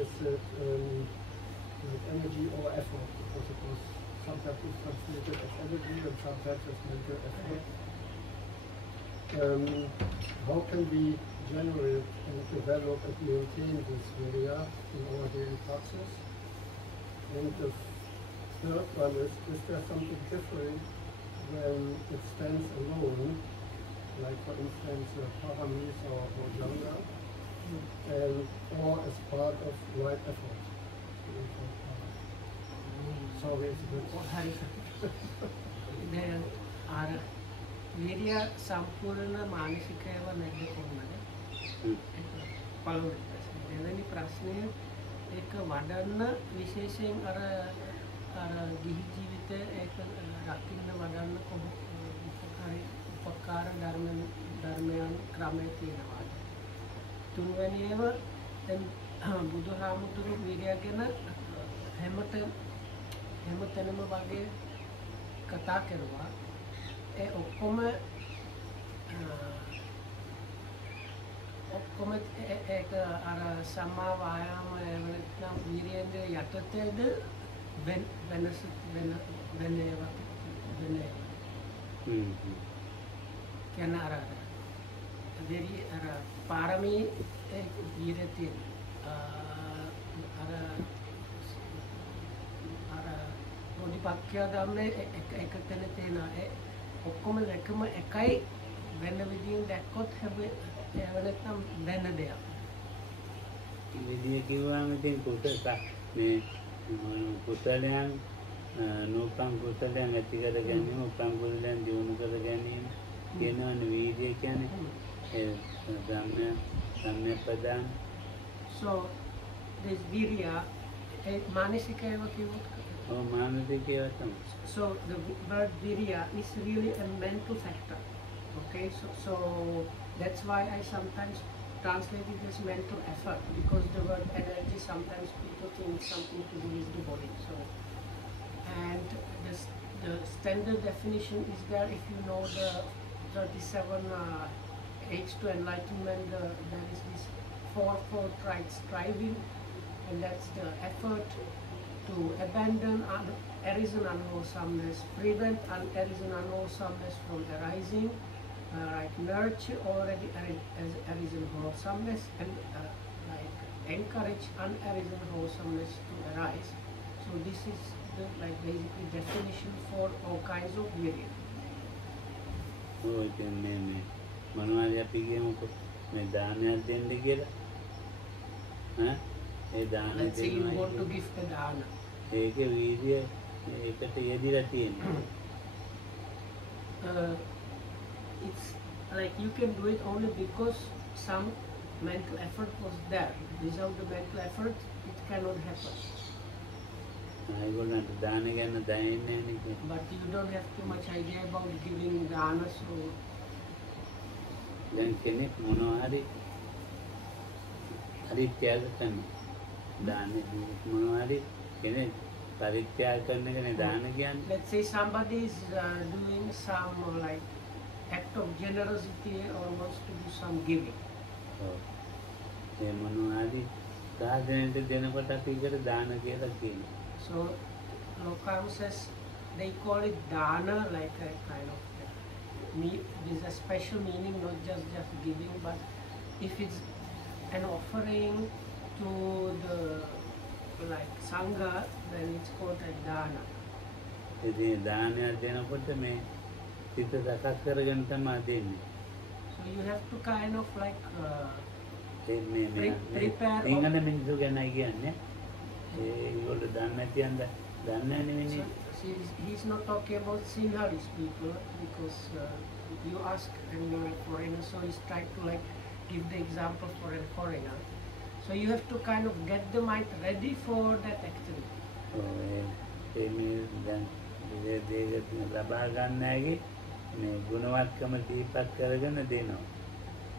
is it like energy or effort? Because it was sometimes it's translated as energy and sometimes as mental effort. How can we generate and develop and maintain this area in our daily praxis? And the third one is there something different when it stands alone, like for instance paramis or jhanga, and or as part of right effort? Sorry, it's a bit. There are වීර්ය සම්පූර්ණ මානසිකයව නැද්ද කොහොමද? පළවෙනි ප්‍රශ්නේ. දෙවෙනි ප්‍රශ්නය ඒක වඩන්න විශේෂයෙන් අර ගිහි ජීවිතේ ඒක රකින්න වඩන්න කොහොමද උපකාර ධර්මයන් ක්‍රමයේ තියෙනවා. තුන්වෙනි ඒව දැන් බුදුහාමුදුරු වීර්ය ගැන හැමතැනම වගේ කතා කරුවා. ඔක්කොම ඒක අර සම්මා වායාම නැත්නම් වීර්යයේ යටතේද වෙනස වෙනවා. කියන අර පාරමී වීර්යති අර පොඩිපක්ඛ්‍ය ධම්මේ එක තැන තියෙනවා. ඔක්කොම එකම එකයි වෙන විදිහින් දැක්කොත් නැත්නම් වෙන දෙයක්. විදිය කිව්වම ඉතින් කුසල මේ කුසලයන් නූපන් කුසලයන් ඇති කර ගැනීම උපන් කුසලයන් දියුණු කර ගැනීම කියනවනේ වීර්යය කියන්නේ ඒ සම්‍යප්පදාන. So this virya මානසිකයව කිව්වොත් So the word virya is really a mental factor. Okay, so that's why I sometimes translate it as mental effort, because the word energy sometimes people think something to do with the body. So, and the standard definition is there. If you know the 37 aids to enlightenment, there is this fourfold right striving, and that's the effort to abandon arisen unwholesomeness, prevent arisen unwholesomeness from arising, like nurture already arisen wholesomeness, and like encourage unarisen wholesomeness to arise. So this is the like basically definition for all kinds of virya. Oh, manual application में दाने देने के लिए, हाँ? Let's say you want to give the dana. ඒක වීර්ය ඒකට යෙදිලා තියෙනවා. It's like you can do it only because some mental effort was there. Without the mental effort, it cannot happen. ඒගොල්ලන්ට දාන ගැන දැනෙන්නේ නැහැ. But you don't have too much idea about giving dana, so දැන් කෙනෙක් මොනවා හරි ත්‍යාග කරනවා. දාන මොනවා හරි කෙනෙක් පරිත්‍යාග කරන එකනේ දාන කියන්නේ. Let's say somebody is doing some like act of generosity or wants to do some giving. ඒ මොනවා හරි සාධනෙට දෙනකොට අපි ඒකට දාන කියලා කියනවා. So Lokam says they call it dana, like a kind of there's a special meaning, not just giving, but if it's an offering to the like sangha, then it's called a dana. ඉතින් දානයක් දෙනකොට මේ සිත සකස් කරගෙන තමයි දෙන්නේ. So you have to kind of like prepare. ඉංගන මිනිස්සු ගැනයි කියන්නේ. ඒගොල්ලෝ දන්නේ නැති අන්ද දන්නේ නෙවෙයි. He's not talking about Sinhalese people, because you ask and you're a foreigner, so he's trying to like give the example for a foreigner. So you have to kind of get the mind ready for that activity.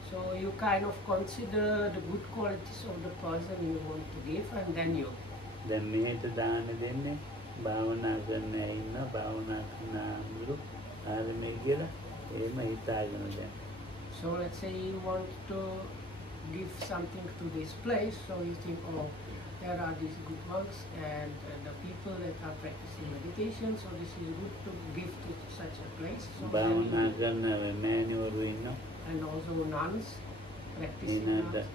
So you kind of consider the good qualities of the person you want to give, and then you. So let's say you want to give something to this place, so you think, oh, there are these good monks and the people that are practicing meditation, so this is good to give to such a place. So and also nuns, practicing nuns,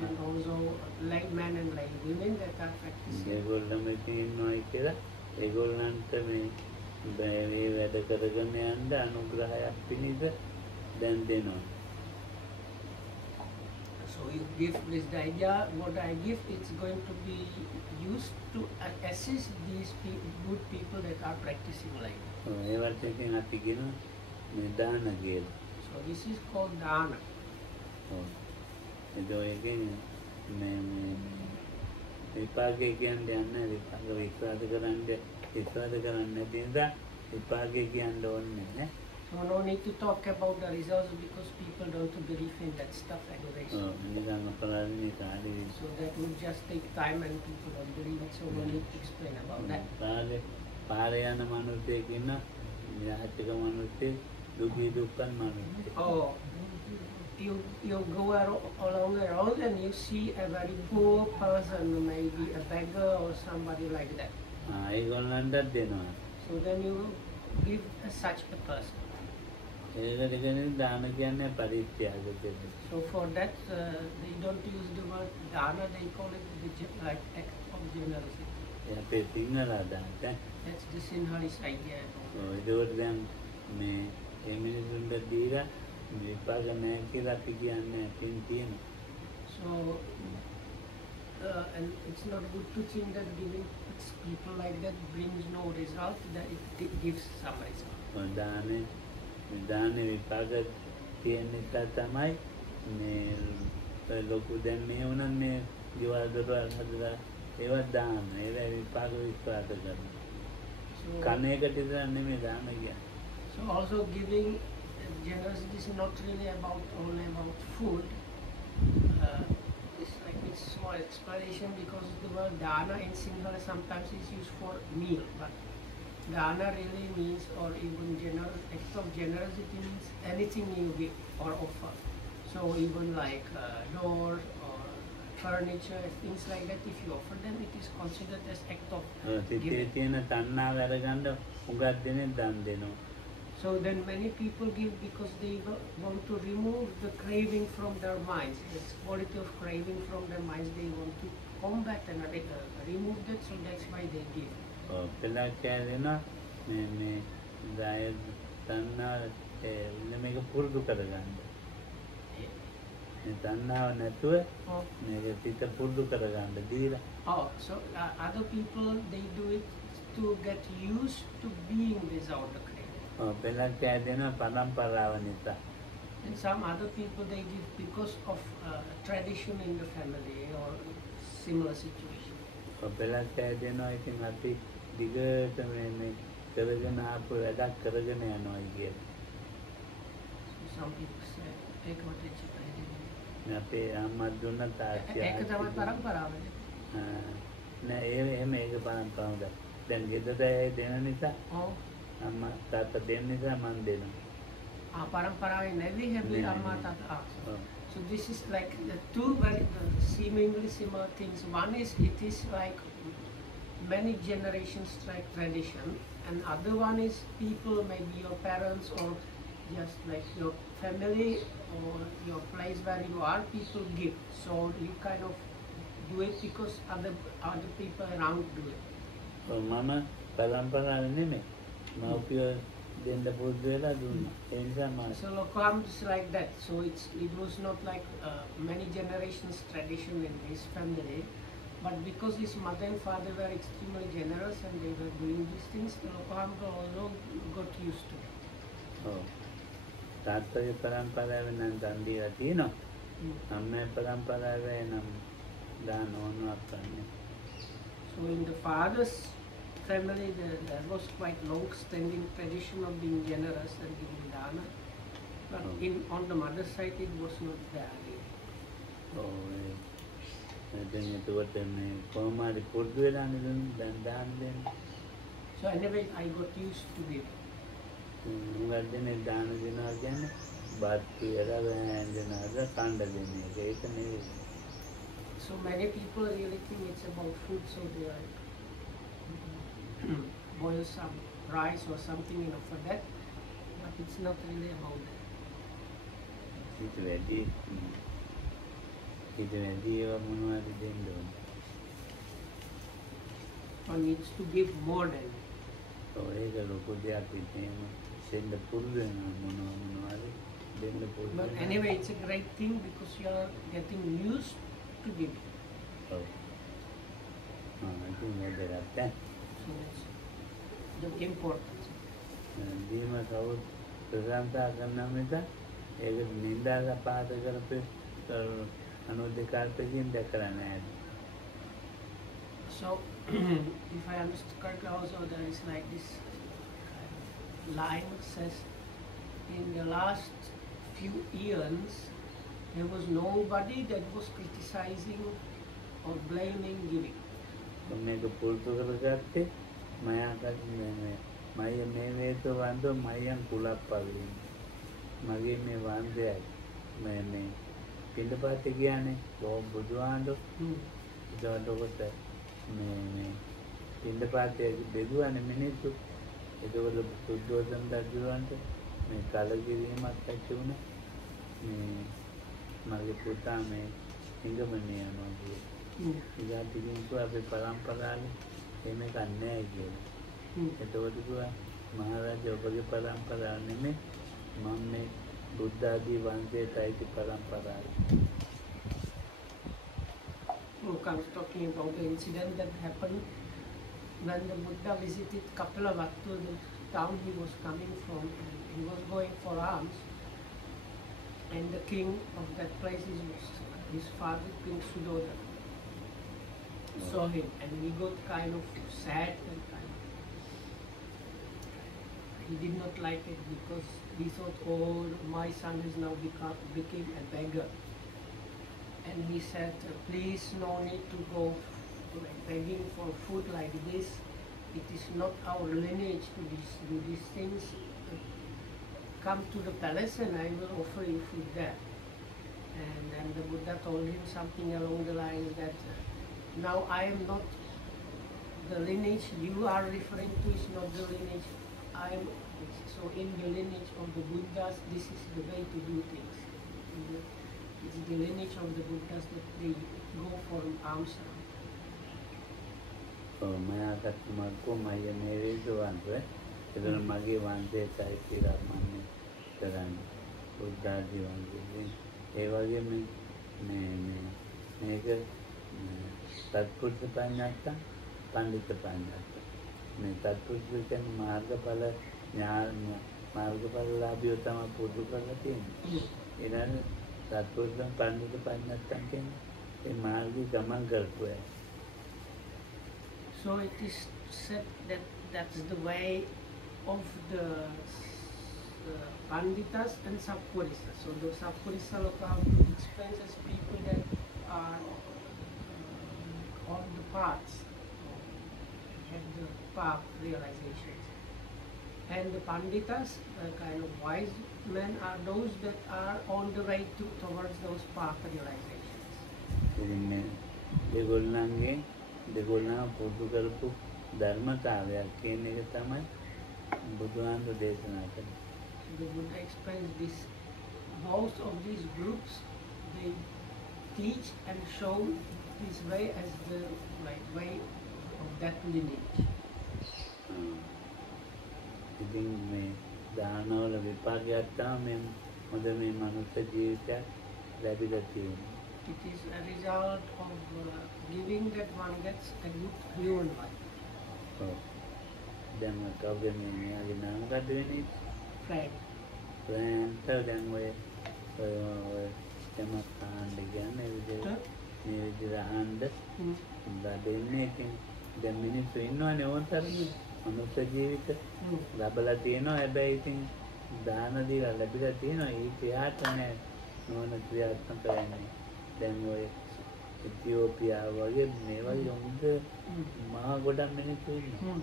and also laymen and lay women that are practicing. So you give with the idea, what I give, it's going to be used to assist these good people that are practicing like. So this is called dana. So no need to talk about the results because people don't believe in that stuff anyway. So that would just take time and people don't believe it, so no need to explain about that. Oh, you go along the road and you see a very poor person, maybe a beggar or somebody like that. So then you give such a person. So for that, they don't use the word dana, they call it like act of generosity. That's the Sinhalese idea. So, and it's not good to think that giving people like that brings no result, that it gives some result. So also giving generosity is not really only about food. It's like it's small explanation because the word dana in Sinhala sometimes is used for meal, but dana really means, or even act of generosity means anything you give or offer. So even like doors or furniture, things like that, if you offer them, it is considered as act of giving. So then many people give because they want to remove the craving from their minds. This quality of craving from their minds, they want to combat and remove that, so that's why they give. Oh, so other people, they do it to get used to being without the craving. And some other people, they give because of tradition in the family or similar situation. Some people say, take what it's So this is like the two very seemingly similar things. One is, it is like many generations like tradition, and other one is people, maybe your parents or just like your family or your place where you are, people give. So you kind of do it because other people around do it. Mama parampara නෙමෙයි. මව්පිය දෙන්න පුරුදු වෙලා දුන්නා. ඒ නිසා මම So Lokam is like that. So it was not like many generations tradition in his family, but because his mother and father were extremely generous and they were doing these things, Lokam also got used to it. Oh. තාත්තගේ පරම්පරාවෙන් නම් දන් දීලා තියෙනවා. අම්මේ පරම්පරාවේ නම් දාන ඕනවත් නැහැ. So in the father's family, there was quite long-standing tradition of being generous and giving dana, but on the mother's side it was not there. So anyway, I got used to it. So many people really think it's about food, so they like boil some rice or something, you know, for that. But it's not really about that. It's ready. It's ready. One needs to give more than that. So ඒක ලොකු දෙයක් ඉතින් දෙන්න පුරුදු වෙනවා මොනවා හරි දෙන්න පුරුදු But anyway, it's a great thing because you are getting used to giving. ඔව් ඉතින් මේ දෙයක් දැන් So that's the importance. දීම කවුරුත් ප්‍රශංසා කරන මිස ඒක නින්දාලා පාද කරපේ අනුදේකාර්තකින් දැකලා නැහැ. So, if I understood correctly, also there is like this line that says, in the last few eons, there was nobody that was criticizing or blaming giving. මේක පුරුදු කරගත්තේ මය මේ වේත වන්ද මයන් කුලප්පවි මගේ මේ වන්දයයි මේ පිටපත කියන්නේ බොහොම බුදුහාඳු ඉතලකොට මේ පිටපතේ බෙදුවනේ මිනිස්සු ඒකවල සුද්ධෝදන දජුවන්ට මේ කලකිරීමක් ඇති වුණා මේ මගේ පුතා මේ හිඟමනේ යනවා කියලා ඉතින් අපේ පරම්පරාවේ එහෙම ගන්නෑ කියලා එතකොට කිව්වා මහරජා ඔබගේ පරම්පරාව නෙමෙයි මම මේ බුද්ධ ආදී වංශයටයි පරම්පරාව. Look, I was talking about the incident that happened when the Buddha visited Kapilavatthu, the town he was coming from, and he was going for alms. And the king of that place is his father, King Suddhodana, saw him, and he got kind of sad and kind of, he did not like it because he thought, oh, my son has now became a beggar. And he said, please, no need to go like begging for food like this. It is not our lineage to do these things. Come to the palace and I will offer you food there. And then the Buddha told him something along the lines that now I am not the lineage you are referring to is not the lineage I am. So in the lineage of the Buddhas, this is the way to do things. It's the lineage of the Buddhas that they go for alms. මයාකත්මකෝ මය මේ වේදවන්ත එතන මගේ වංශයටයි කියලා මම කරන්නේ බුද්ධ ආදී වංශයෙන් ඒ වගේ මේක සත්පුරුෂ පඤ්ඤාත්ත පඬිත පඤ්ඤාත්ත මේ සත්පුරුෂ කියන්නේ මාර්ගඵල මාර්ගඵලලාභියෝ තමයි පුරුදු කරලා තියෙන්නේ ඊළඟ සත්පුරුෂයන් පඬිත පඤ්ඤාත්තන් කියන්නේ ඒ මාර්ගය ගමන් කරපු අය. So it is said that that's the way of the Panditas and Sappurisas. So the Sappurisa Lokahamsa explains as people that are on the paths, have the path realizations. And the Panditas, kind of wise men, are those that are on the way towards those path realizations. දෙගොල්ලන් පුරුදු කරපු ධර්මතාවයක් කියන එක තමයි බුදුහාමුදුරු දේශනා කරන්නේ. The Buddha explains this. Most of these groups, they teach and show this way as the right way of that lineage. ඉතින් මේ දානවල විපාකයක් තමයි මොකද මේ මනුස්ස ජීවිතයක් ලැබිලා තියෙන්නේ. It is a result of giving that one gets a good human life. දැන් කවුද මේ මෙයාගේ නාම ගන්න වෙන්නේ? Friend. දැන් ඔය තම කාණ්ඩ කියන්නේ මේ විදිහට ආණ්ඩ දෙන්නේ ඉතින් දැන් මිනිස්සු ඉන්නවනේ ඕනතරම් මනුස්ස ජීවිත ලැබලා තියෙනවා හැබැයි ඉතින් දාන දීලා ලැබිලා තියෙනවා ඒක යාට නෑ නෝන ක්‍රියාත්මක කරන්නේ දැන් ඔය ඉතියෝපියා වගේ මේ වගේ උන්ද මහා ගොඩක් මිනිස්සු ඉන්නවා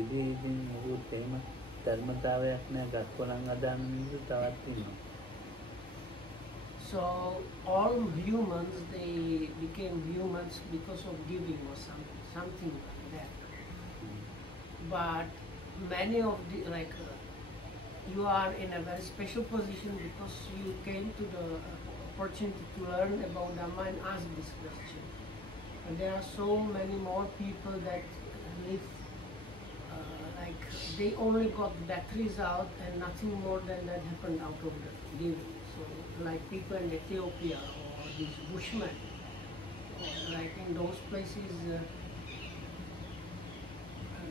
ඉතින් මොකද එහෙම ධර්මතාවයක් නෑ ගස්කොලන් අදාන මිනිස්සු තවත් ඉන්නවා. So So all humans, they became humans because of giving or something like that. But many of the, you are in a very special position because you came to the opportunity to learn about Dhamma and ask this question. And there are so many more people that live they only got that result and nothing more than that happened out of the giving. So like people in Ethiopia or these Bushmen, or like in those places,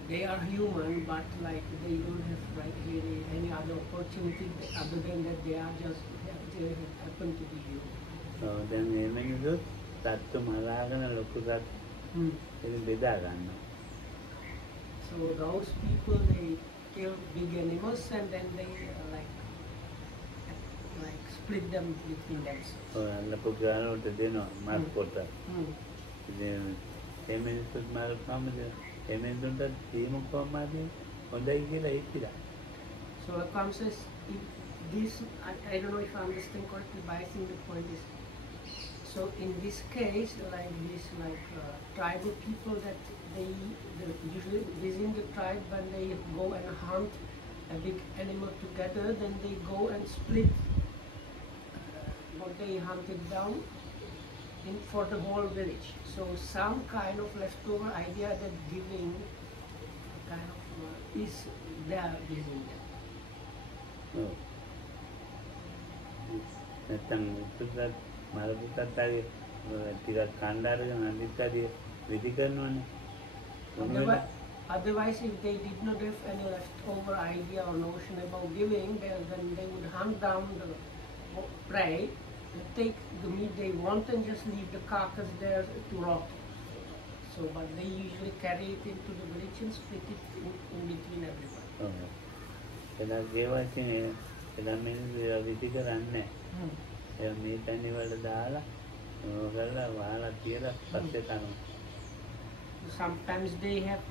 they are human, but like they don't have really any other opportunity other than that they are just, they happen to be human. So then එමෙනිසු සත්තු මරාගෙන ලොකු සත් ඉතින් බෙදා ගන්නවා. So those people, they kill big animals and then they split them between themselves. ලොකු ගානකට දෙනවා මස් කොට. ඉතින් එමෙනිසුත් මරපුවම එමෙනිසුන්ට දීම කොහොමද හොඳයි කියලා හිතලා. So Akam says, this, I don't know if I understand correctly, but I think the point is, so in this case, tribal people that they usually within the tribe, when they go and hunt a big animal together, then they go and split what they hunted down for the whole village. So some kind of leftover idea that giving kind of is there within them. නැත්තම් උත්සත් මරපුතත් ආගේ ටිකක් කණ්ඩායමක අනිත්කාරිය විදි කරනවනේ. Otherwise, if they did not have any leftover idea or notion about giving, then they would hunt down the prey, take the meat they want and just leave the carcass there to rot. So, but they usually carry it into the village and split it in between everybody. එදා ගෙවසින් එදා මිනිස්සු විදි කරන්නේ. ඒ මේ තැනි වල දාලා ඔයගොල්ලෝ වහලා තියලා පස්සේ කනවා. Sometimes they have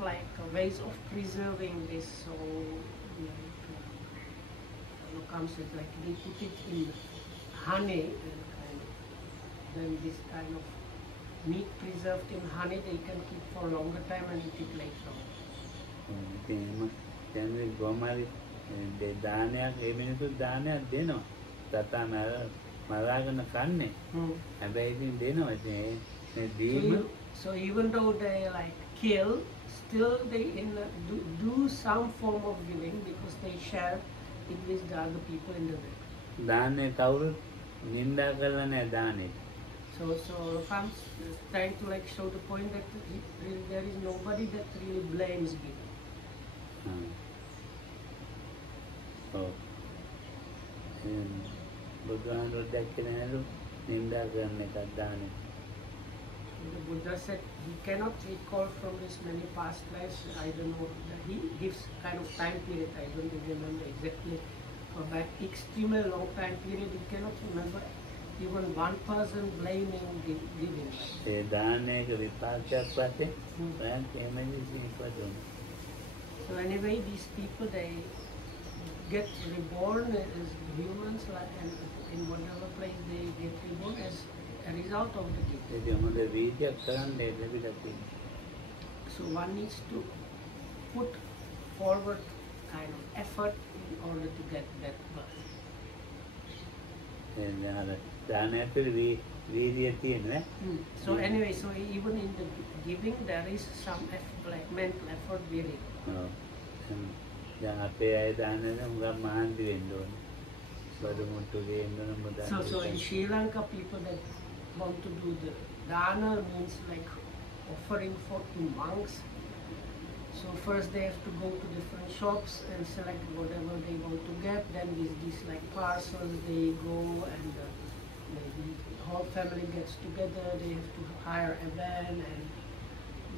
ways of preserving this, so comes it they put it in honey, and then this kind of meat preserved in honey they can keep for a longer time and eat it later on. Then we go marry the දානයක් ඒ මිනිස්සු දානයක් දෙනවා. සතා මරාගෙන කන්නේ. හැබැයි ඉතින් දෙනවා ඉතින් So even though they kill, still they do some form of giving because they share it with the other people in the village. දාන්නේ කවුරුත් නින්දා කරලා නැහැ දාන්නේ. So I'm trying to show the point that there is nobody that really blames giving. බුදුහාමුදුරුවෝ දැක්කේ නැහැලු නින්දා කරන එකක් දාන්නේ. The Buddha said he cannot recall from his many past lives. I don't know. He gives kind of time period. I don't remember exactly. For that extremely long time period, he cannot remember even one person blaming giving. So anyway, these people, they get reborn as humans, and in whatever place they get reborn as a result of the gift. So one needs to put forward kind of effort in order to get that birth. So anyway, so even in the giving there is some mental effort with it. So in Sri Lanka, people that want to do the dana means offering to monks. So first they have to go to different shops and select whatever they want to get. Then with these parcels they go and maybe the whole family gets together. They have to hire a van and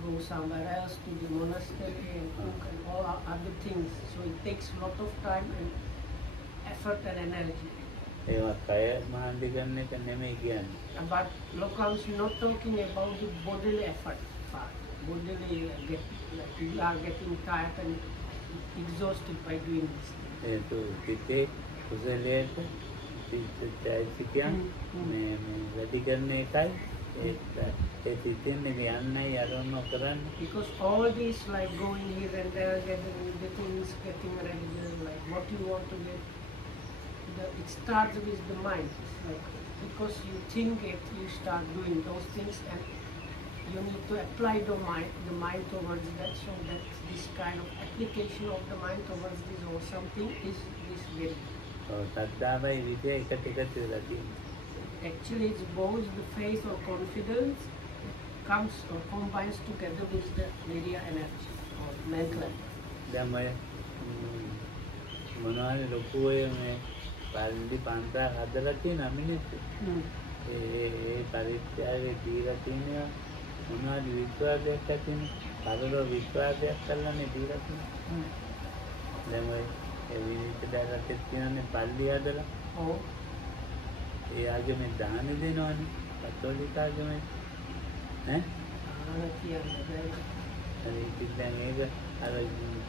go somewhere else to the monastery and cook and all other things. So it takes a lot of time and effort and energy. But Lokam is not talking about the bodily effort part. Bodily, you are getting tired and exhausted by doing this thing. චෛසිකයන් මේ වැඩි කරන එකයි ඒ සිතෙන්නේ යන්නයි අරන්න කරන්නේ. Because all these like going here and there, getting the things, getting ready, like what you want to get, it starts with the mind. It's like because you think it, you start doing those things, and you need to apply the mind towards that. So that this kind of application of the mind towards this or something is this very. සද්ධාවයි විද්‍ය එකට එකතු වෙලා තියෙනවා. Actually, it's both the faith or confidence comes or combines together with the media energy or mental energy. දැන් ඔය මොනවාද ලොකු ඔය මේ පල්ලි පන්සල් හදලා තියෙන මිනිස්සු. ඒ පරිත්‍යාගයේ දීලා තියෙනවා මොනවාද විශ්වාසයක් ඇතිනේ. පරලෝ විශ්වාසයක් කරලානේ දීලා තියෙන්නේ. දැන් ඔය ඒ විනිශ්චයකට තියෙනනේ පල්ලි හදලා. ඔව්. ඒ ආගමෙන් දාන දෙනවනේ. කතෝලික ආගමෙන්. ඈ? කියන්නේ හරි ඉතින් දැන් ඒක අර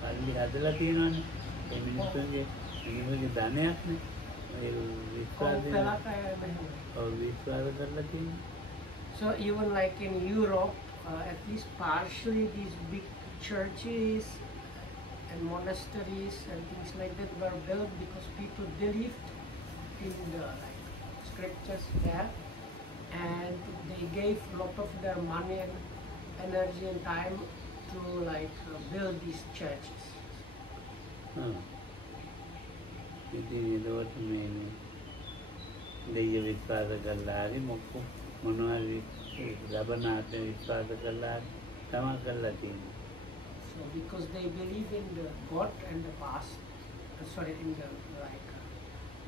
පල්ලි හදලා තියෙනවනේ. ඒ මිනිස්සුන්ගේ ධනයක් නේ. ඒ විශ්වාසය. ඔව් විශ්වාස කරලා තියෙනවා. So even like in Europe, at least partially these big churches and monasteries and things like that were built because people believed in the like, scriptures there, and they gave a lot of their money and energy and time to like build these churches. ඉතින් ඒකට මේ දෙය විශ්වාස කරලා හරි මොකෝ මොනවාරි ලබනාට විශ්වාස කරලා තමයි කරලා තියෙන්නේ. So because they believe in the God and the past, in the like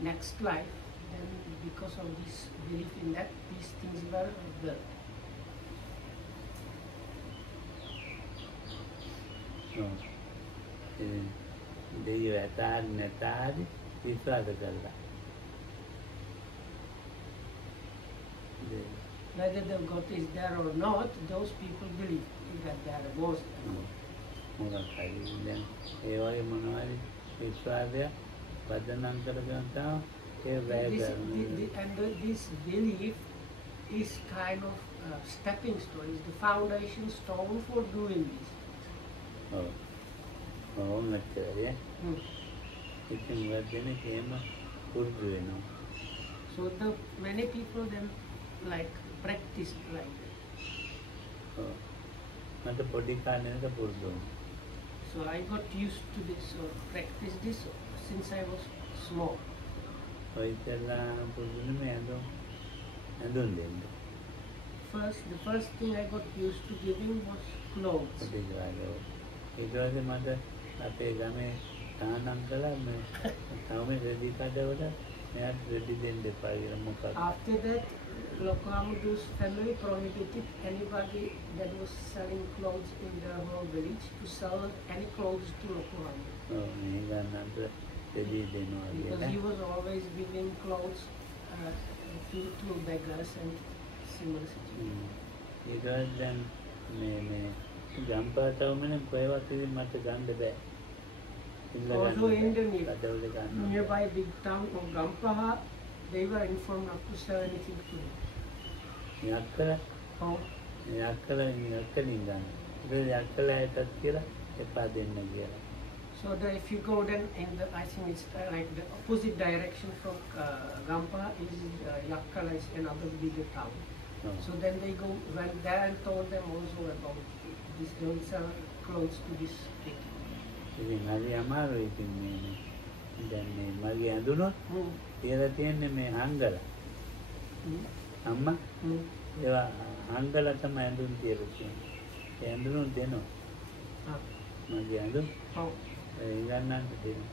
next life, then because of this belief in that, these things were built. දෙය ඇතාරි නැතාරි විශ්වාස කරලා. Whether the God is there or not, those people believe that there was a God. මොකක් හරි දැන් ඒ වගේ මොනවාරි විශ්වාසයක් පදනම් කරගෙන තමයි ඒ වැය කරන්නේ. And this belief is kind of stepping stone, is the foundation stone for doing this. ඔව්. ඔව් නැත්නම් ඉතින් වැඩිනේ කේම පුරුදු වෙනවා. So the many people then like practice like that. මට පොඩි කාලේ ඉඳන් පුරුදු වුණා. So I got used to this or practice this since I was small. ඔය ඉතලා පුරුදුනේ මේ ඇඳුම් දෙන්න. The first thing I got used to giving was clothes. පොඩි කාලේ. ඊට පස්සේ මට අපේ ගමේ තානම් කළා මේ තවම රෙදි කඩවල මෙයාට රෙදි දෙන්න එපා කියලා මොකක්ද. After that, Lokamudu's family prohibited anybody that was selling clothes in their whole village to sell any clothes to Lokamudu. Because he was always giving clothes to beggars and similar situations. Also in the nearby big town of Gampaha, they were informed not to sell anything to him. Oh. So that if you go then in the, I think it's like the opposite direction from Gampaha is Yakkala is another bigger town. So then they went there and told them also about this, don't sell clothes to this people. ඉතින් හරි අමාරුයි ඉතින් මේ දැන් මේ මගේ ඇඳුනොත් කියලා තියෙන්නේ මේ හංගල අම්මා ඒවා හංගල තමයි ඇඳුම් තියලා තියෙන්නේ ඒ ඇඳුම් දෙනවා මගේ ඇඳුම් ඉගන්නන්න දෙනවා.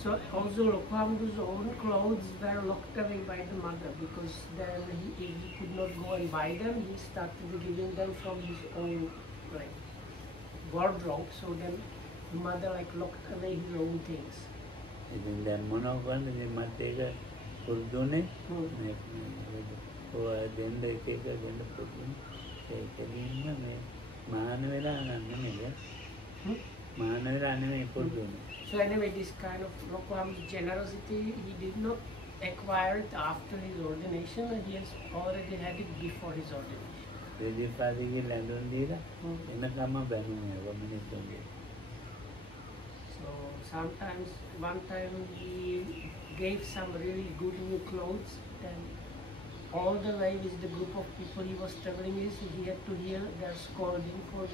So also Lokamudu's own clothes were locked away by the mother because then he could not go and buy them. He started giving them from his own like wardrobe. So then the mother like locked away his own things. ඉතින් දැන් මොනව කරන්නේ මට ඒක පුරුදුනේ මේ ඔය දෙන්න එක දෙන්න පුරුදුනේ ඒකෙදින්ම මේ මාන වෙලා නෙමෙයි So anyway, this kind of Lokamudu's generosity, he did not acquired after his ordination, and he has already had it before his ordination. So sometimes, one time he gave some really good new clothes, and all the way with the group of people he was traveling with, he had to hear their scolding for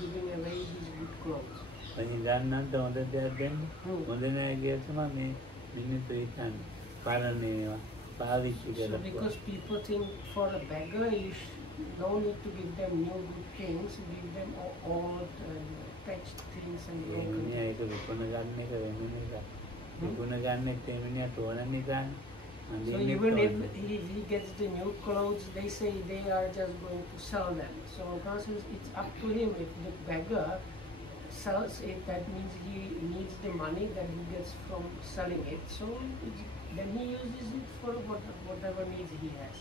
giving away his good clothes. So because people think for a beggar you no need to give them new good things, give them old and patched things and broken things. So even if he gets the new clothes, they say they are just going to sell them. So it's up to him. If the beggar sells it, that means he needs the money that he gets from selling it. So then he uses it for whatever needs he has.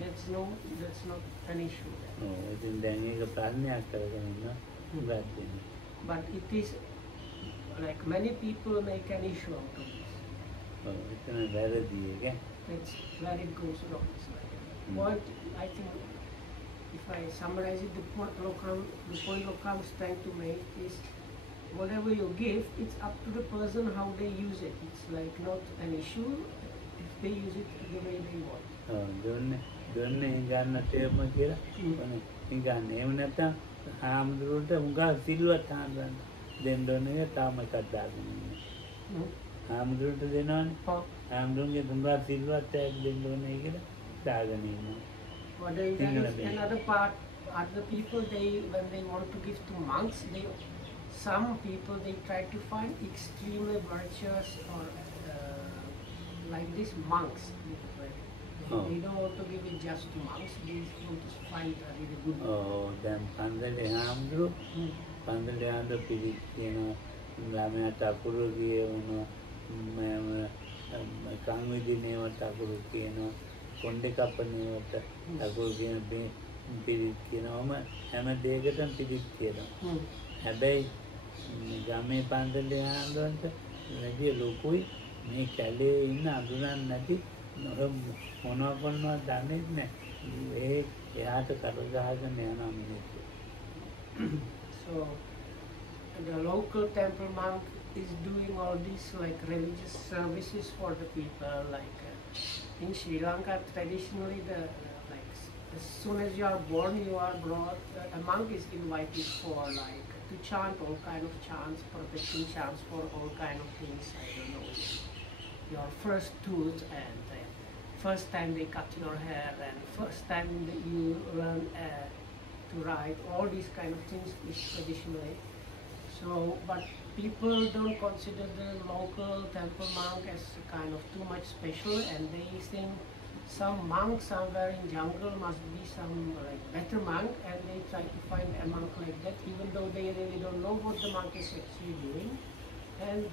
That's not an issue. But it is like many people make an issue out of this. That's where it goes wrong. What I think, if I summarize it, the point Lokam is trying to make is whatever you give, it's up to the person how they use it. It's like not an issue if they use it the way they want. What is another part, other people, when they want to give to monks, some people they try to find extremely virtuous or like these monks. They don't want to give it just to monks, they want to find a really good. Oh, then Pandale Lamia Takurugi, Kangudi Neva Takuruki, Konde Kapani, Takuruki, Pirikino, Emma Degat and Pirikino. Abbey Game Pandale Handle, Lady Lukui, make Kale in Aduran Nati, Monopono damage, a hat of Karagas and So the local temple monk is doing all these like religious services for the people. Like in Sri Lanka, traditionally, as soon as you are born, you are brought. A monk is invited for like to chant all kind of chants, protection chants for all kind of things. I don't know, your first tooth and first time they cut your hair and first time that you learn to write. All these kind of things is traditionally. So, but people don't consider the local temple monk as kind of too much special, and they think some monk somewhere in jungle must be some like better monk, and they try to find a monk like that, even though they really don't know what the monk is actually doing, and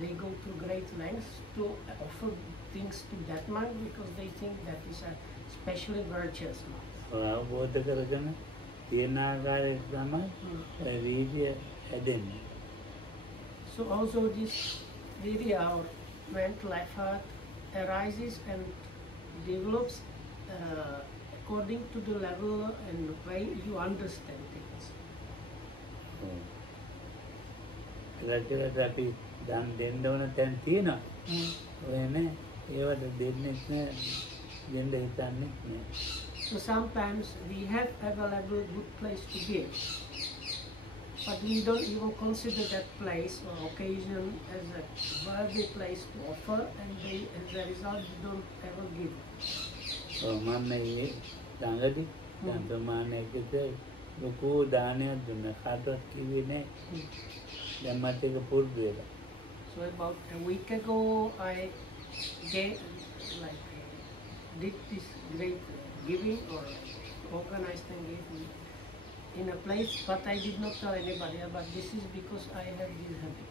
they go to great lengths to offer things to that monk because they think that is a specially virtuous monk. So also this area or mental effort arises and develops according to the level and the way you understand things. So sometimes we have available good place to give, but we don't even consider that place or occasion as a worthy place to offer, and they, as a result, they don't ever give. So about a week ago, I did this great giving or organized and gave in a place, but I did not tell anybody. But this is because I have this habit.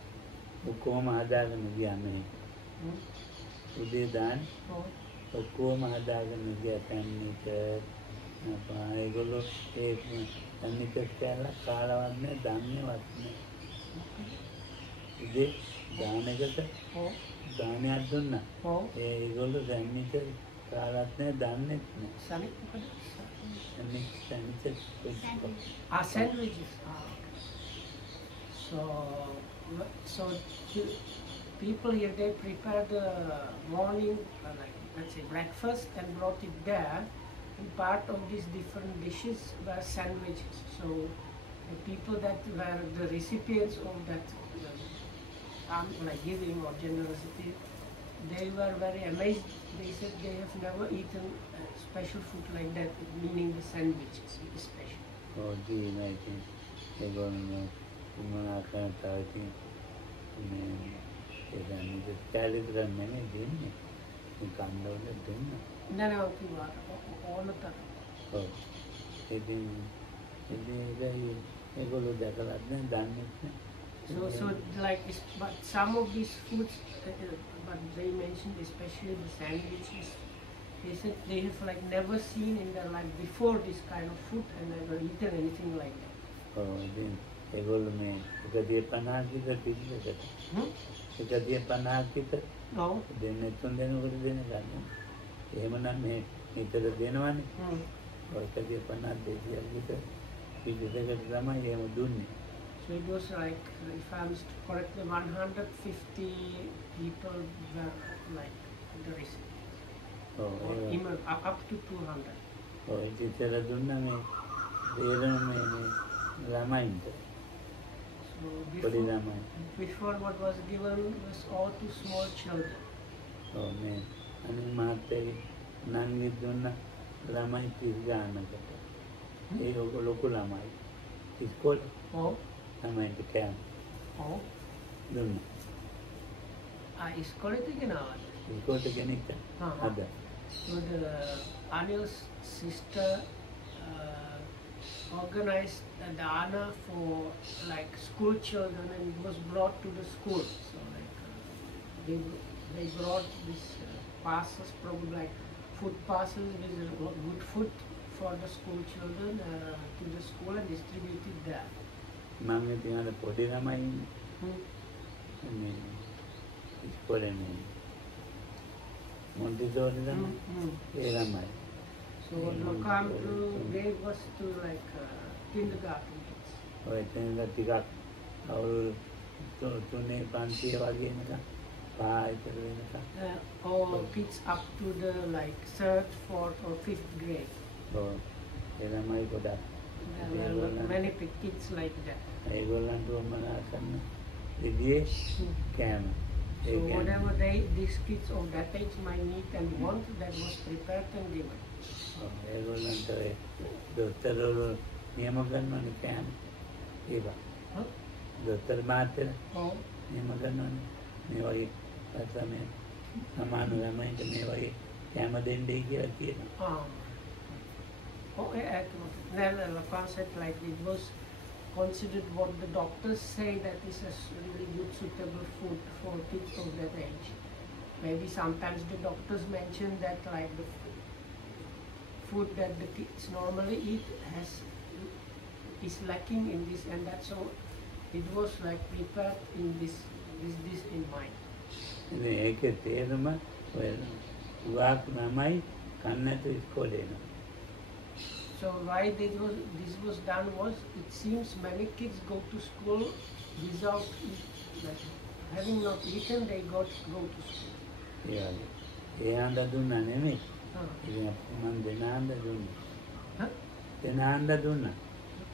දානයක් දුන්නා. ඔව්. ඒගොල්ලෝ sandwich කාලත් නැහැ දන්නෙත් නැහැ. සනික් මොකද? Sandwich Sandwiches. So people here, they prepare the morning, like let's say breakfast, and brought it there. And part of these different dishes were sandwiches. So the people that were the recipients of that like giving or generosity, they were very amazed. They said they have never eaten special food like that, meaning the sandwiches especially. ඉතින් ඒගොල්ලෝ මොනවා කරනවා ඉතින් ඒ sandwich කැලිට ගන්නනේ දෙන්නේ. කන්දවල දුන්නා. No, කිව්වා ඕනතර. ඔව්. ඉතින් ඒගොල්ලෝ දැකලත් නැහැ දන්නෙත් නැහැ. So like, but some of these foods, but they mentioned especially the sandwiches, they said they have like never seen in their life before this kind of food and never eaten anything like that. ඉතින් ඒගොල්ලෝ මේ 150 විතර පිළිදෙකට. 150 විතර. ඔව්. දෙන්නේ 3 දෙනෙකුට දෙන ගන්න. එහෙමනම් මේ විතර දෙනවනේ. 150 200 විතර පිළිදෙකට තමයි එහෙම දුන්නේ. So it was like, if I'm correctly, 150 people were like the recipients. Or even up to 200. ඉතින් දුන්නා මේ දේරම මේ ළමයින්ට. So පොඩි ළමයි. before what was given was all to small children. මේ අනිත් මාත්‍යාගේ නංගි දුන්නා ළමයි 30 ගානකට. ඒ ලොකු ළමයි. ඉස්කෝලේ. Oh. ළමයින්ට කෑම. Oh. දුන්නා. ඉස්කෝලේ තියනවාද? ඉස්කෝලේ කෙනෙක් අද. So the Anil's sister organized a dana for like school children, and it was brought to the school. So like they brought this parcels, probably like food parcels with good food for the school children to the school and distributed there. මම ඉතින් අර පොඩි ළමයි මේ ඉස්කෝලේ මේ Montessori ළමයි ඒ ළමයි. So what Lokam gave was to like kindergarten kids. ඔය එතන ටිකක් අවුරුදු 3 පන්තිය වගේ නිකන් පායිතර වෙනකන්. Or kids up to the like 3rd, 4th or 5th grade. ඔව් ඒ ළමයි ගොඩක්. There were many kids like that. ඒගොල්ලන්ට වමනා කරන විදිහේ කෑම. So whatever these kids of that age might need and want, that was prepared and given. ඒගොල්ලන්ට දොස්තරවරු නියම කරනවනේ කෑම. ඒවා. දොස්තර මාත්‍ර නියම කරනවනේ. මේ වගේ තමයි සමාන ළමයින්ට මේ වගේ කෑම දෙන්නයි කියලා කියනවා. Then the concept like it was considered what the doctors say that is a really good suitable food for kids of that age. Maybe sometimes the doctors mention that like the food that the kids normally eat is lacking in this and that, so it was like prepared in this in mind. ඒකේ තේරුම ඔය වාක් ළමයි කන්නට ඉස්කෝලේ යනවා. So why this was done was, it seems many kids go to school without like having not eaten, they go to school. Yeah. ඒ හන්ද දුන්නා නෙමෙයි. ඉතින් මම දෙන හන්ද දුන්නා. දෙන හන්ද දුන්නා.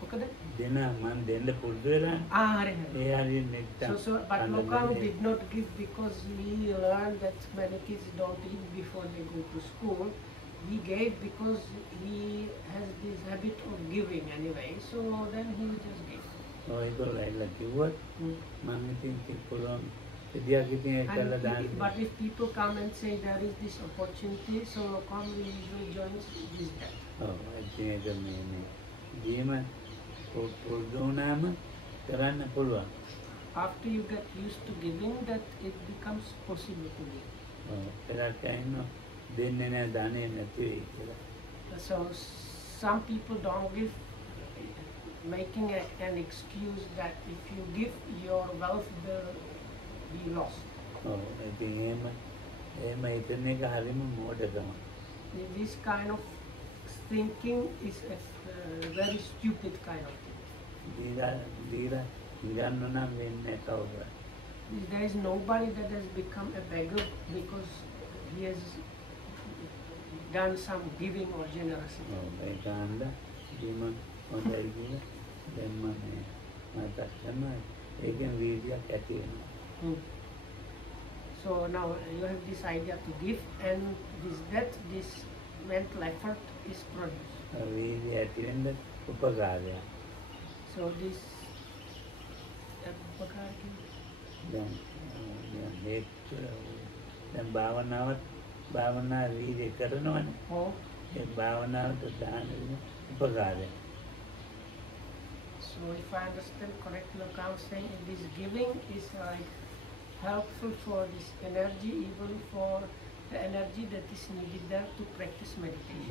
මොකද? දෙන මම දෙන්න පුරුදු වෙලා. හරි. ඒ හරිය නෙක්ටා. So but Lokam did not give because he learned that many kids don't eat before they go to school. He gave because he has this habit of giving anyway, so then he just gave. ඒගොල්ලෝ කිව්වොත් මම ඉතින් පුළුවන් විදියක් ඉතින් ඒකලා දාන්න. But if people come and say there is this opportunity, so Lokam will usually join this that. ඉතින් ඒක මේ ගේම පොඩ්ඩෝනාම කරන්න පුළුවන්. After you get used to giving, that it becomes possible to give. ඒකට කියනවා දෙන්නේ නැහැ ධනෙ නැති වෙයි කියලා. So some people don't give, making an excuse that if you give, your wealth will be lost. Oh, I think This kind of thinking is a very stupid kind of thing. There is nobody that has become a beggar because he has done some giving or generosity. So now you have this idea to give, and this mental effort is produced. So this So if I understand correctly, Lokam saying this giving is like helpful for this energy, even for the energy that is needed there to practice meditation.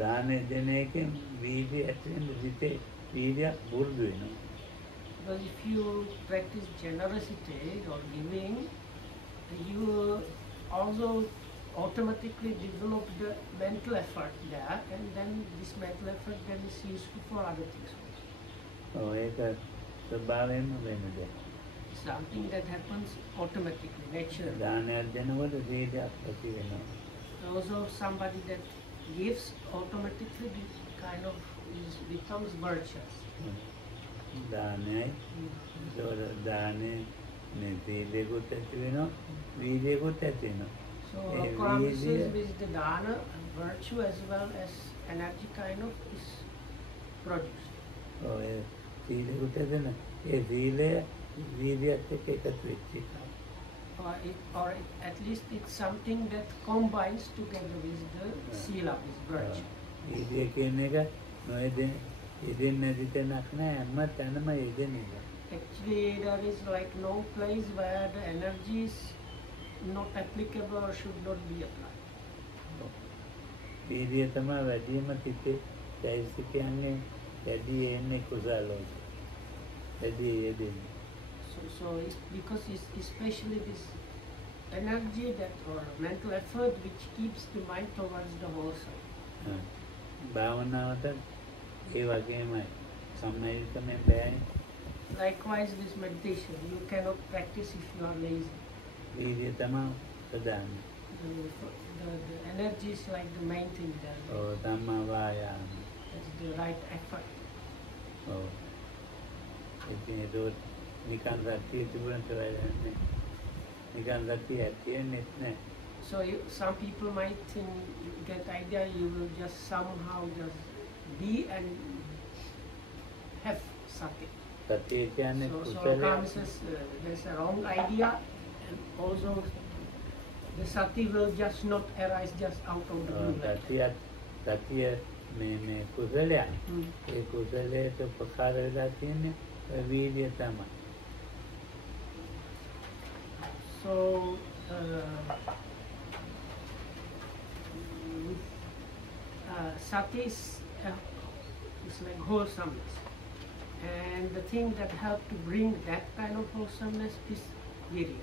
Because if you practice generosity or giving, you also automatically develop the mental effort there, and then this mental effort then is useful for other things also. Something that happens automatically, naturally. Also somebody that gives automatically kind of becomes virtuous. So promises with the dana, virtue as well as energy kind of is produced. Or at least it's something that combines together with the sila, with virtue. Actually, there is like no place where the energy is not applicable or should not be applied. So it's because it's especially this energy that or mental effort which keeps the mind towards the wholesome. Likewise, this meditation, you cannot practice if you are lazy. The energy is like the main thing there. That's the right effort. So some people might get idea you will just somehow just be and have sati. So Rakam says there's a wrong idea, and also the sati will just not arise just out of the blue. So sati is like wholesomeness, and the thing that helps to bring that kind of wholesomeness is virya.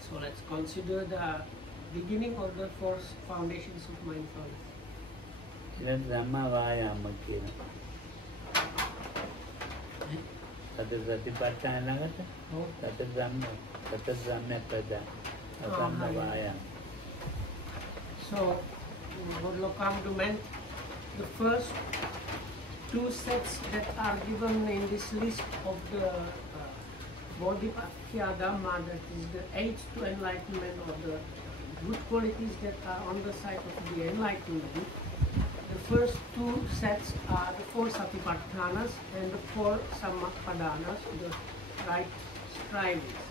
So let's consider the beginning of the four foundations of mindfulness. So what Lokam meant, the first two sets that are given in this list of the Bodhipakkya Dhamma, that is the aids to enlightenment or the good qualities that are on the side of the enlightenment. The first two sets are the four Satipatthanas and the four Sammapadanas, the right strivings.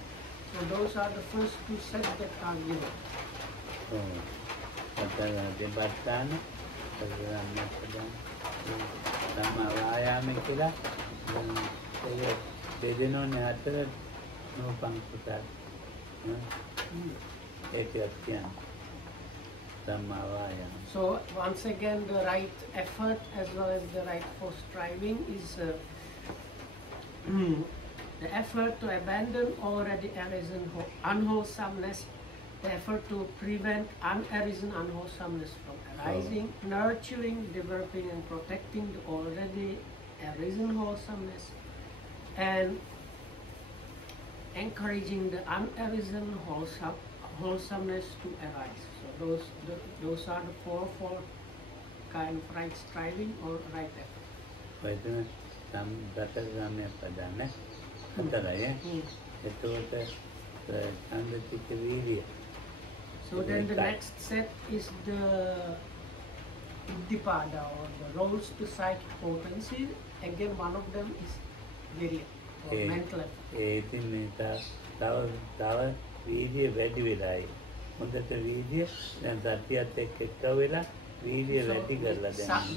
So those are the first two sets that are given. So once again, the right effort as well as the right for striving is the effort to abandon already arisen unwholesomeness, the effort to prevent unarisen unwholesomeness from arising, nurturing, developing, and protecting the already arisen wholesomeness, and encouraging the unarisen wholesomeness to arise. So those are the fourfold kind of right striving or right effort. So then the next set is the Uddipada or the roles to psychic potency. Again, one of them is virya or mental effort.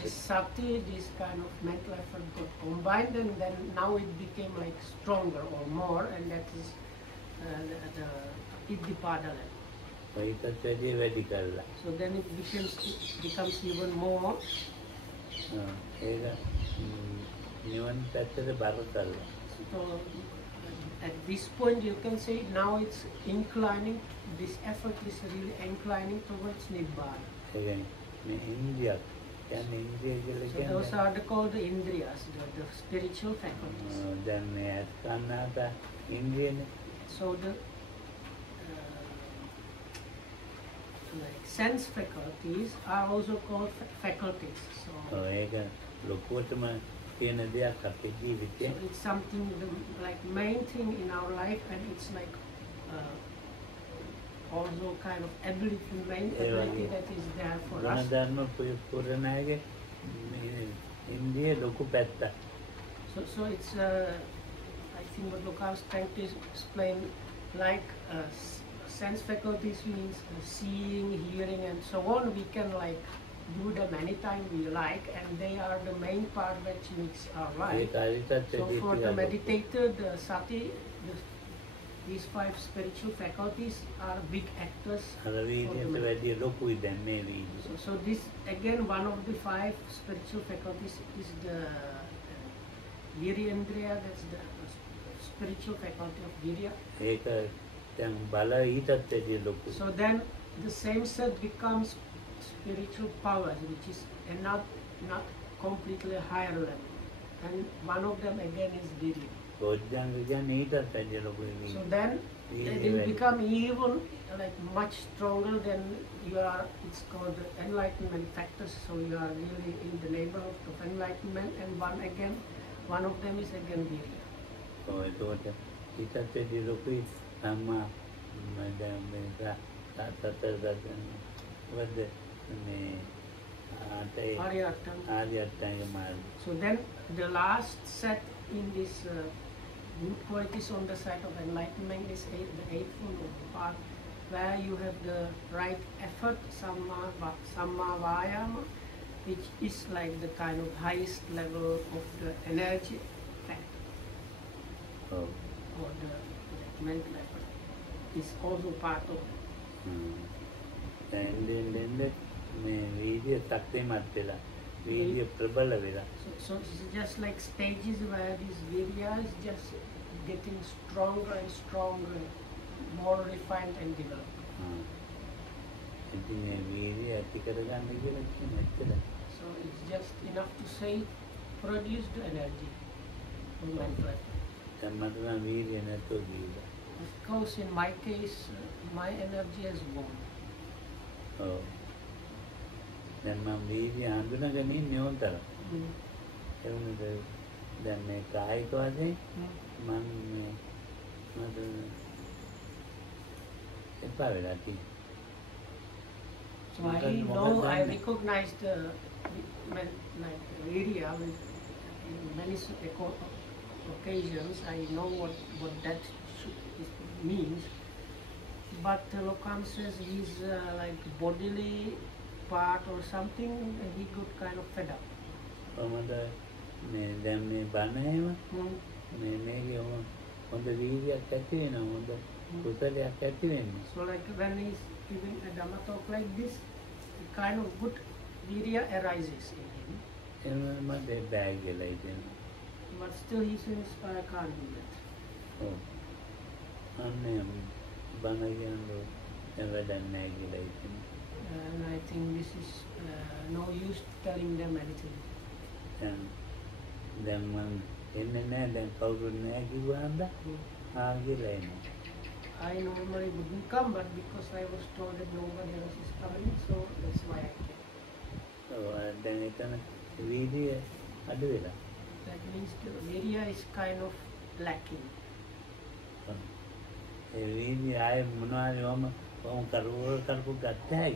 Sati, this kind of mental effort got combined, and then now it became like stronger or more, and that is the Iddipada level. So then it becomes even more. So at this point you can say now it's inclining, this effort is really inclining towards Nibbana. So those are called the Indriyas, the spiritual faculties. So the like sense faculties are also called faculties. So it's something like main thing in our life, and it's like also kind of ability, main ability that is there for us. So it's I think what Luca was trying to explain, like sense faculties means seeing, hearing, and so on. We can like do them anytime we like, and they are the main part which makes our life. So for the meditator, the sati, these 5 spiritual faculties are big actors. So this again, one of the 5 spiritual faculties is the Virendriya, that's the spiritual faculty of Virya. So then the same set becomes spiritual powers, which is not completely higher level, and one of them again is Virya. So then it will become even like much stronger than you are. It's called the enlightenment factors. So you are really in the neighborhood of enlightenment, and one of them is again Virya. So then the last set in this good qualities on the side of enlightenment is the eightfold path, where you have the right effort, samma vayama, which is like the kind of highest level of the energy factor, or the mental effort is also part of it. And then so it's just like stages where this virya is just getting stronger and stronger, more refined and developed. So it's just enough to say produce the energy from mental effort. Of course, in my case, my energy has gone. Then my media handling new term. Then make I go ahead, man, so I know, I recognize the area in many occasions. I know what that means. But Lokam says he's like bodily part or something, and he got kind of fed up. So like when he's giving a Dhamma talk like this, the kind of good virya arises in him. But still he says, I can't do that. ඔව්. අනේ බණ කියනකොට දැන් වැඩක් නැහැ කියලා හිතෙනවා. And I think this is no use telling them anything. දැන් මම එන්නේ නැහැ දැන් කවුරුත් නැහැ කිව්වහන්ද කියලා එනවා. I normally wouldn't come, but because I was told that nobody else is coming, so that's why I came. දැන් එතන වීර්යය අඩු වෙලා. That means the area is kind of lacking. ඒ වීර්යය ආයේ මොනවාරි වම කරපු ගත්තයි.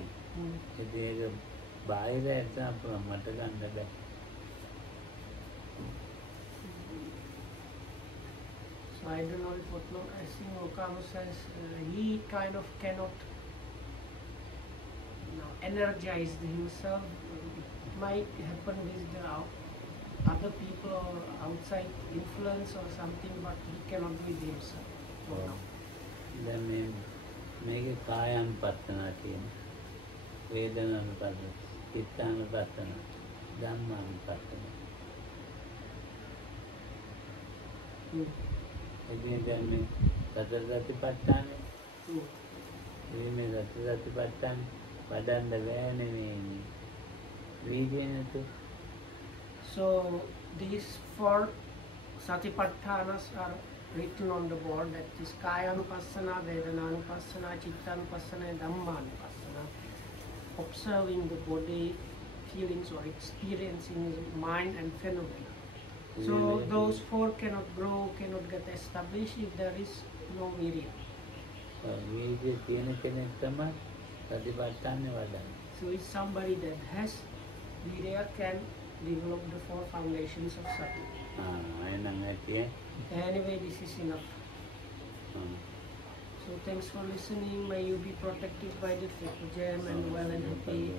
ඉතින් ඒක බාහිර එක්සාම්පල් මට ගන්න බෑ. So I don't know if what I think Okamo says he kind of cannot energize himself. It might happen with the other people or outside influence or something, but he cannot do it himself. දැන් මේකේ කායानुපස්සනා කියන වේදනානුපස්සන, චිත්තානුපස්සන, ධම්මානුපස්සන. ඉතින් දැන් මේ සතර සතිපට්ඨානේ මේ සතර සතිපට්ඨාන වඩන්න බෑනේ මේ වීර්යය නැතුව. So these 4 Satipatthanas are written on the board, that is Kaya-anupassana, Vedana-anupassana, Chitta-anupassana and Dhamma-anupassana. Observing the body, feelings or experiencing mind and phenomena. So those 4 cannot grow, cannot get established if there is no virya. වීර්යය තියෙන කෙනෙක් තමයි සතිපට්ඨානේ වඩන්නේ. So if somebody that has virya can develop the 4 foundations of sati. එහෙනම් ඇතියේ. Anyway, this is enough. So thanks for listening. May you be protected by the triple gem and well and happy.